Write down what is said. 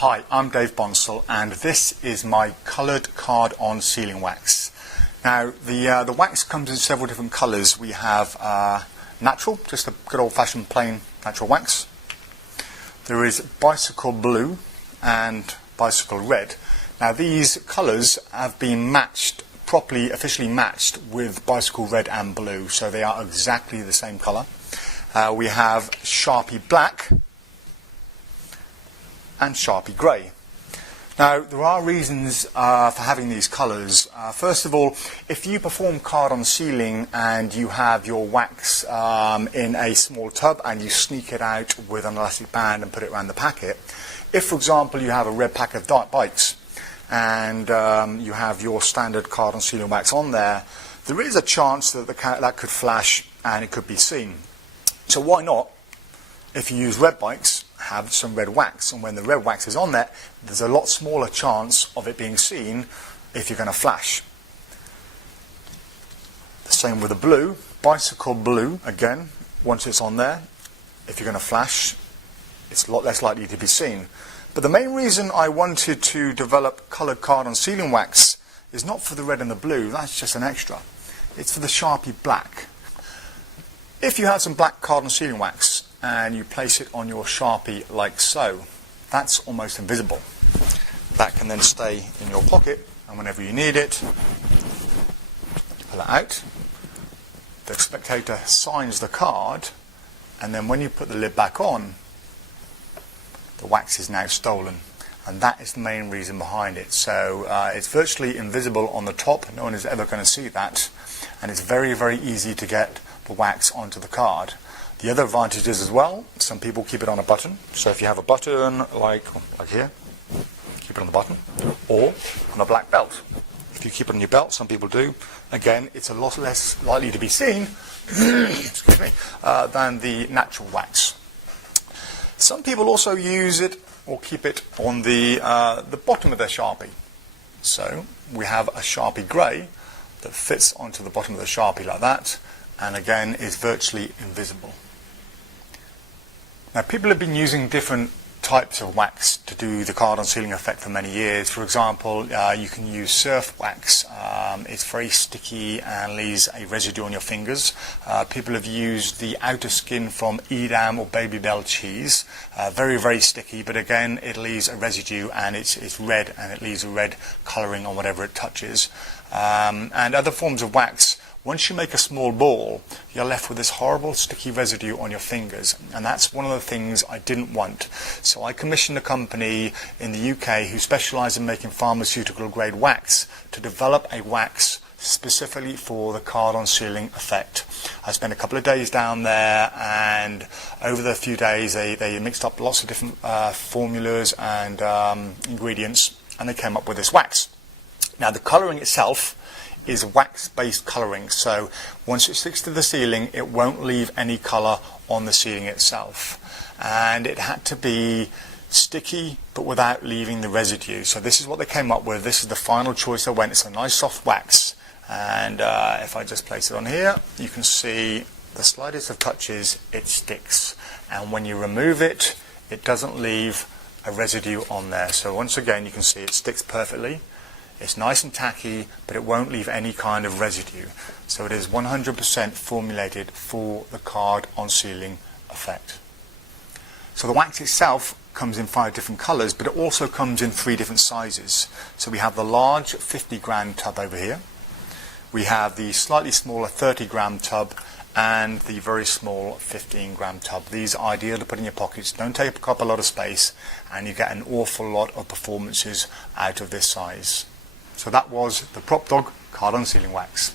Hi, I'm Dave Bonsall, and this is my coloured card-on sealing wax. Now, the wax comes in several different colours. We have natural, just a good old-fashioned plain natural wax. There is bicycle blue and bicycle red. Now, these colours have been matched, properly, officially matched with bicycle red and blue, so they are exactly the same colour. We have Sharpie black and Sharpie grey. Now, there are reasons for having these colours. First of all, if you perform card-on sealing and you have your wax in a small tub and you sneak it out with an elastic band and put it around the packet, if, for example, you have a red pack of bikes and you have your standard card-on sealing wax on there, there is a chance that that could flash and it could be seen. So why not, if you use red bikes, have some red wax, and when the red wax is on there, there's a lot smaller chance of it being seen if you're going to flash. The same with the blue, bicycle blue, again, once it's on there, if you're going to flash, it's a lot less likely to be seen. But the main reason I wanted to develop coloured card-on sealing wax is not for the red and the blue, that's just an extra. It's for the Sharpie black. If you have some black card-on sealing wax and you place it on your Sharpie like so, that's almost invisible. That can then stay in your pocket, and whenever you need it, you pull it out. The spectator signs the card, and then when you put the lid back on, the wax is now stolen. And that is the main reason behind it. So it's virtually invisible on the top. No one is ever going to see that. And it's very, very easy to get the wax onto the card. The other advantage is as well, some people keep it on a button. So if you have a button like here, keep it on the button, or on a black belt. If you keep it on your belt, some people do, again, it's a lot less likely to be seen excuse me, than the natural wax. Some people also use it or keep it on the bottom of their Sharpie. So we have a Sharpie grey that fits onto the bottom of the Sharpie like that, and again is virtually invisible. Now, people have been using different types of wax to do the card-on sealing effect for many years. For example, you can use surf wax. It's very sticky and leaves a residue on your fingers. People have used the outer skin from Edam or Baby Bell cheese. Very, very sticky, but again, it leaves a residue and it's red, and it leaves a red colouring on whatever it touches. And other forms of wax, once you make a small ball, you're left with this horrible sticky residue on your fingers, and that's one of the things I didn't want. So I commissioned a company in the UK who specialise in making pharmaceutical grade wax to develop a wax specifically for the card-on sealing effect. I spent a couple of days down there, and over the few days they mixed up lots of different formulas and ingredients, and they came up with this wax. Now, the colouring itself is wax-based colouring, so once it sticks to the ceiling, it won't leave any colour on the ceiling itself. And it had to be sticky, but without leaving the residue. So this is what they came up with. This is the final choice I went. It's a nice soft wax. And if I just place it on here, you can see the slightest of touches, it sticks. And when you remove it, it doesn't leave a residue on there. So once again, you can see it sticks perfectly. It's nice and tacky, but it won't leave any kind of residue. So it is 100% formulated for the card-on sealing effect. So the wax itself comes in 5 different colours, but it also comes in 3 different sizes. So we have the large 50-gram tub over here. We have the slightly smaller 30-gram tub and the very small 15-gram tub. These are ideal to put in your pockets, don't take up a lot of space, and you get an awful lot of performances out of this size. So that was the Prop Dog card-on sealing wax.